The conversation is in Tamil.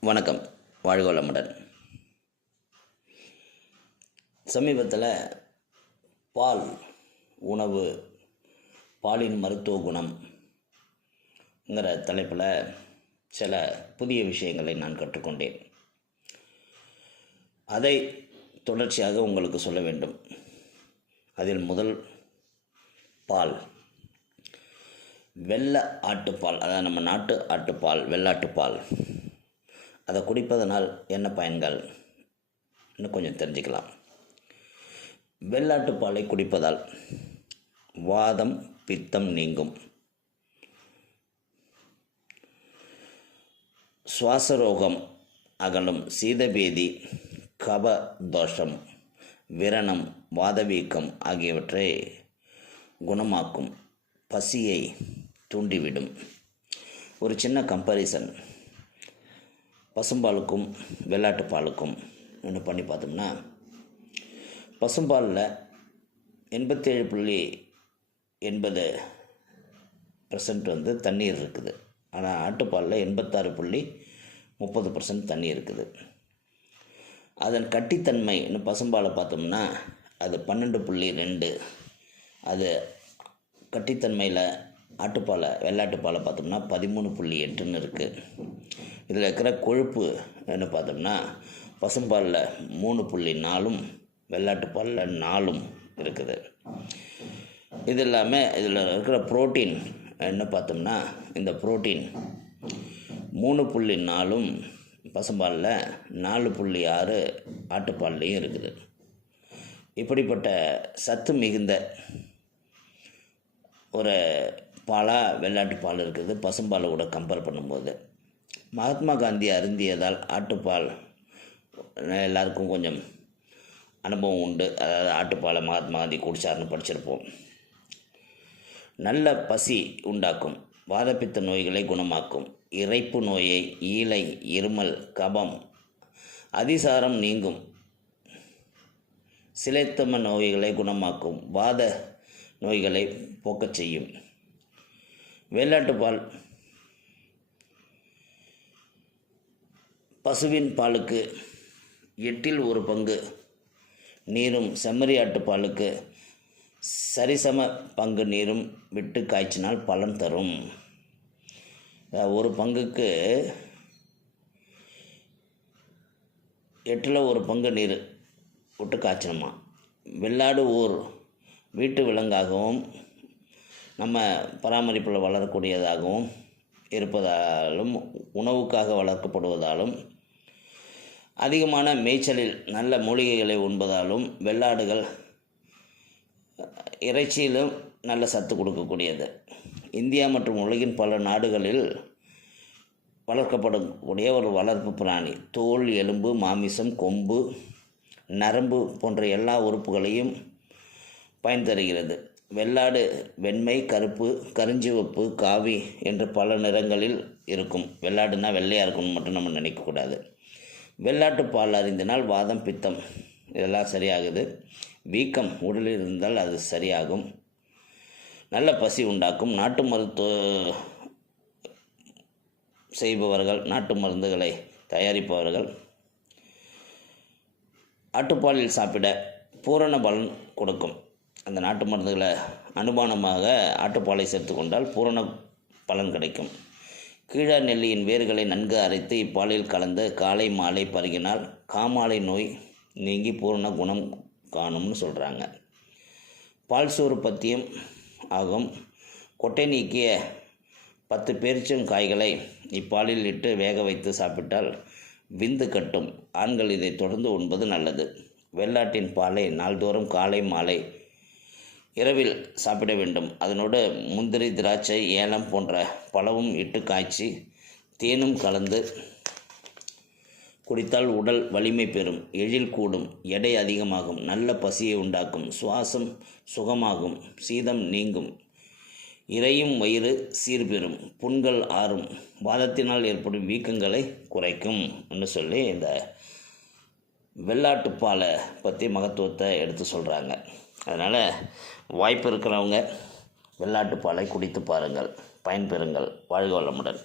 வணக்கம். வாழ்க வளமுடன் சமீபத்தில் பால் உணவு பாலின் மருத்துவ குணம்ங்கிற தலைப்பில் சில புதிய விஷயங்களை நான் கற்றுக்கொண்டேன். அதை தொடர்ச்சியாக உங்களுக்கு சொல்ல வேண்டும். அதில் முதல் பால் வெள்ளை ஆட்டுப்பால் அதாவது நம்ம நாட்டு ஆட்டுப்பால் வெள்ளாட்டுப்பால். அதை குடிப்பதனால் என்ன பயன்கள்? இன்னும் கொஞ்சம் தெரிஞ்சுக்கலாம். வெள்ளாட்டு பாலை குடிப்பதால் வாதம் பித்தம் நீங்கும். சுவாசரோகம் அகலும் சீதபேதி கப தோஷம் விரணம் வாதவீக்கம் ஆகியவற்றை குணமாக்கும். பசியை தூண்டிவிடும். ஒரு சின்ன கம்பரிசன் பசும்பாலுக்கும் வெள்ளாட்டு பாலுக்கும் ஒன்று பண்ணி பார்த்தோம்னா பசும்பாலில் எண்பத்தேழு புள்ளி எண்பது பர்சன்ட் வந்து தண்ணீர் இருக்குது. ஆனால் ஆட்டுப்பாலில் எண்பத்தாறு புள்ளி முப்பது பர்சன்ட் தண்ணி இருக்குது. அதன் கட்டித்தன்மை இன்னும் பசும்பாலை பார்த்தோம்னா அது பன்னெண்டு புள்ளி ரெண்டு. அது கட்டித்தன்மையில் ஆட்டுப்பாலை வெள்ளாட்டுப்பாலை பார்த்தோம்னா பதிமூணு புள்ளி எட்டுன்னு இருக்குது இதில் இருக்கிற கொழுப்பு என்ன பார்த்தோம்னா பசும்பாலில் மூணு புள்ளி நாலும் வெள்ளாட்டுப்பாலில் நாலும் இருக்குது. இது இல்லாமல் இதில் இருக்கிற புரோட்டீன் என்ன பார்த்தோம்னா இந்த புரோட்டீன் மூணு புள்ளி நாலும் பசும்பாலில் நாலு புள்ளி ஆறு ஆட்டுப்பால்லையும் இருக்குது. இப்படிப்பட்ட சத்து மிகுந்த ஒரு பாலாக வெள்ளாட்டு பால் இருக்குது. பசும்பாலை கூட கம்பேர் பண்ணும்போது. மகாத்மா காந்தி அருந்தியதால் ஆட்டுப்பால் எல்லாருக்கும் கொஞ்சம் அனுபவம் உண்டு. அதாவது ஆட்டுப்பாலை மகாத்மா காந்தி குடிச்சாருன்னு படிச்சிருப்போம். நல்ல பசி உண்டாக்கும். வாதப்பித்த நோய்களை குணமாக்கும். இறைப்பு நோயை ஈலை இருமல் கபம் அதிசாரம் நீங்கும். சிலைத்தம நோய்களை குணமாக்கும். வாத நோய்களை போக்கச் செய்யும். வெள்ளாட்டுப்பால் பசுவின் பாலுக்கு எட்டில் ஒரு பங்கு நீரும் செம்மறி ஆட்டுப்பாலுக்கு சரிசம பங்கு நீரும் விட்டு காய்ச்சினால் பலன் தரும். ஒரு பங்குக்கு எட்டில் ஒரு பங்கு நீர் விட்டு காய்ச்சணுமா வெள்ளாடு ஊர் வீட்டு விலங்காகவும் நம்ம பராமரிப்பில் வளரக்கூடியதாகவும் இருப்பதாலும் உணவுக்காக வளர்க்கப்படுவதாலும் அதிகமான மேய்ச்சலில் நல்ல மூலிகைகளை உண்பதாலும் வெள்ளாடுகள் இறைச்சியிலும் நல்ல சத்து கொடுக்கக்கூடியது. இந்தியா மற்றும் உலகின் பல நாடுகளில் வளர்க்கப்படக்கூடிய ஒரு வளர்ப்பு பிராணி. தோல் எலும்பு மாமிசம் கொம்பு நரம்பு போன்ற எல்லா உறுப்புகளையும் பயன் தருகிறது. வெள்ளாடு வெண்மை கருப்பு கருஞ்சிவப்பு காவி என்று பல நிறங்களில் இருக்கும். வெள்ளாடுனா வெள்ளையாக இருக்கும்னு மட்டும் நம்ம நினைக்கக்கூடாது வெள்ளாட்டு பால் அறிந்தினால் வாதம் பித்தம் இதெல்லாம் சரியாகுது. வீக்கம் உடலில் இருந்தால் அது சரியாகும். நல்ல பசி உண்டாக்கும். நாட்டு மருத்துவ செய்பவர்கள் நாட்டு மருந்துகளை தயாரிப்பவர்கள் ஆட்டுப்பாலில் சாப்பிட பூரண பலன் கொடுக்கும். அந்த நாட்டு மருந்துகளை அனுமானமாக ஆட்டுப்பாலை சேர்த்து கொண்டால் பூரண பலன் கிடைக்கும். கீழா நெல்லியின் வேர்களை நன்கு அரைத்து இப்பாலில் கலந்து காலை மாலை பருகினால் காமாலை நோய் நீங்கி பூரண குணம் காணும்னு சொல்கிறாங்க பால் சோறு பத்தியம் ஆகும். கொட்டை நீக்கிய பத்து பேரிச்சம் காய்களை இப்பாலில் இட்டு வேக வைத்து சாப்பிட்டால் விந்து கட்டும். ஆண்கள் இதை தொடர்ந்து உண்பது நல்லது. வெள்ளாட்டின் பாலை நாள்தோறும் காலை மாலை இரவில் சாப்பிட வேண்டும். அதனோடு முந்திரி திராட்சை ஏலம் போன்ற பழமும் இட்டு காய்ச்சி தேனும் கலந்து குடித்தால் உடல் வலிமை பெறும். எழில் கூடும். எடை அதிகமாகும். நல்ல பசியை உண்டாக்கும். சுவாசம் சுகமாகும். சீதம் நீங்கும். இறையும் வயிறு சீர்பெறும். புண்கள் ஆறும். வாதத்தினால் ஏற்படும் வீக்கங்களை குறைக்கும் என்று சொல்லி இந்த வெள்ளாட்டுப்பாலை பற்றி மகத்துவத்தை எடுத்து சொல்கிறாங்க அதனால் வாய்ப்பு இருக்கிறவங்க வெள்ளாட்டுப்பாலை குடித்து பாருங்கள் பயன்பெறுங்கள் வாழ்க வளமுடன்.